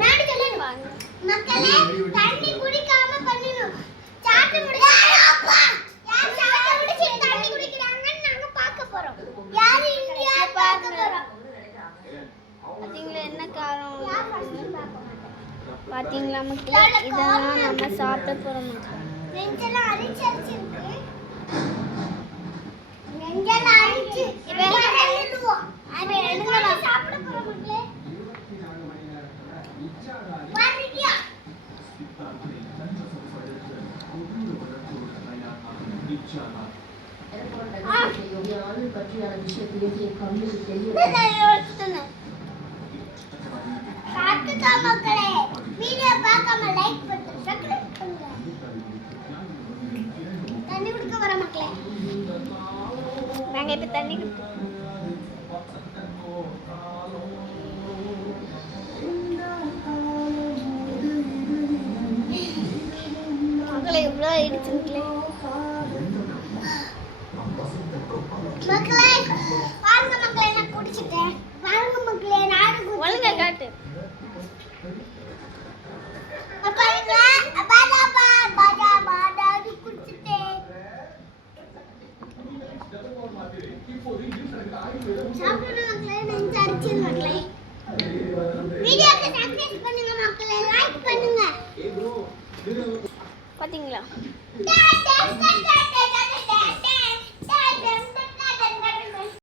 நான் சொல்றேன் மக்களே தண்ணி குடிக்காம பண்ணனும் சாப்பிட்டு முடிச்சு அப்பா யார் சாப்பிட்டு முடிச்சு தண்ணி குடிக்கறாங்கன்னு நாங்க பார்க்க போறோம் யார் இந்தியா பார்க்க போறோம் பாத்தீங்களா என்ன காரணம் யார் ஃபர்ஸ்ட் பார்க்க மாட்டோம் பாத்தீங்களா மக்களே இதெல்லாம் நம்ம சாப்பிட போறோம் நெஞ்செல்லாம் அரிச்சிருக்கு நெஞ்செல்லாம் அரிச்சு இவெல்லாம் எழுதுவோம் அது எழுதுங்க சாப்பிட போறோம் மக்களே வாடியா மக்களே வீடியோ பார்க்காம லைக் பண்ணுங்க சப்ஸ்கிரைப் பண்ணுங்க தண்ணி குடிக்க வர மக்களே நாங்க இப்ப தண்ணி மக்களே இவ்வளோ ஆயிடுச்சு மக்களே பாருங்க மக்களே நான் குடிச்சிட்டேன் பாருங்க மக்களே நான் ஒழுங்கா காட்டு பாருங்க பாடா குடிச்சிட்டேன் சாப்பிடுங்க மக்களே நெஞ்சு அரிச்சு மக்களே வீடியோக்கு சப்ஸ்கிரைப் பண்ணுங்க மக்களே லைக் பண்ணுங்க பாத்தீங்களா